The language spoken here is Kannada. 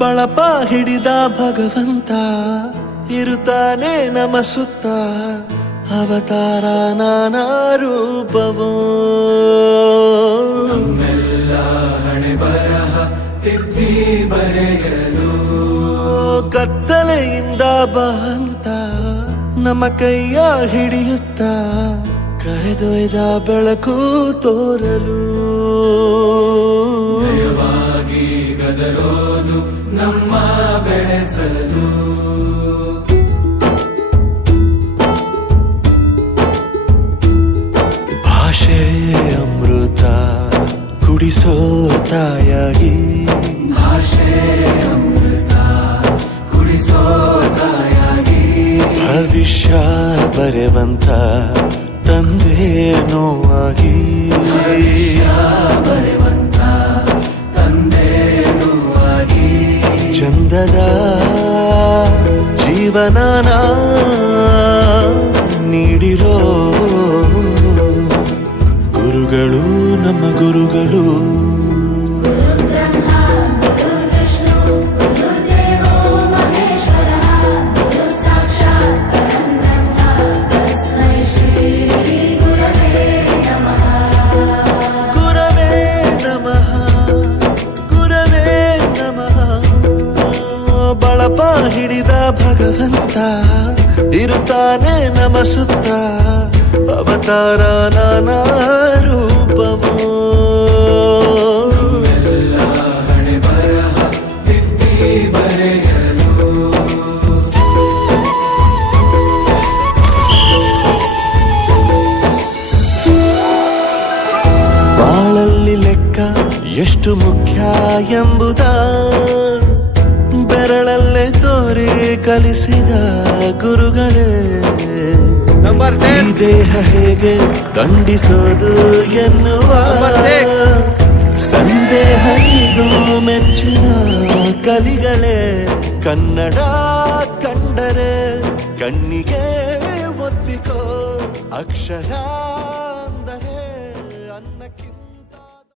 ಬಳಪ ಹಿಡಿದ ಭಗವಂತ ಇರುತ್ತಾನೆ ನಮ ಸುತ್ತ ಅವತಾರ ನಾನಾ ರೂಪವೋ ನಮ್ಮೆಲ್ಲ ಹಣೆ ಬರಹ ತಿದ್ದಿ ಬರೆಯಲು ಕತ್ತಲೆಯಿಂದ ಬಂತ ನಮ್ಮ ಕೈಯ ಹಿಡಿಯುತ್ತ ಕರೆದೊಯ್ದ ಬೆಳಕು ತೋರಲು ದಯವಾಗಿ ಗದರೋದು ನಮ್ಮ ಬೆಳೆಸಲು ಭಾಷೆ ಅಮೃತ ಕುಡಿಸೋ ತಾಯಾಗಿ ಭಾಷೆ ಅಮೃತ ಕುಡಿಸೋ ತಾಯಾಗಿ ಭವಿಷ್ಯ ಬರೆವಂತ ತಂದೇನೋ ಆಗಿ ಬರೆವಂತ ತಂದೇನೂ ಆಗಿ ಚಂದದ ಜೀವನನ ನೀಡಿರೋ ಗುರುಗಳು ನಮ್ಮ ಗುರುಗಳು ಬಳಪ ಹಿಡಿದ ಭಗವಂತ ಇರುತ್ತಾನೆ ನಮ ಸುತ್ತ ಅವತಾರ ನಾನಾ ರೂಪವೋ ಎಲ್ಲ ಹಣೆ ಬರಹ ತಿದ್ದಿ ಬರೆಯಲು ಬಾಳಲ್ಲಿ ಲೆಕ್ಕ ಎಷ್ಟು ಮುಖ್ಯ ಎಂಬುದ ಬೆರಳಲ್ಲೇ ತೋರಿ ಕಲಿಸಿದ ಗುರುಗಳೇ ಈ ದೇಹ ಹೇಗೆ ದಂಡಿಸೋದು ಎನ್ನುವ ಸಂದೇಹನಿಗೂ ಮೆಚ್ಚಿನ ಕಲಿಗಳೇ ಕನ್ನಡ ಕಂಡರೆ ಕಣ್ಣಿಗೆ ಒತ್ತಿಕೋ ಅಕ್ಷರ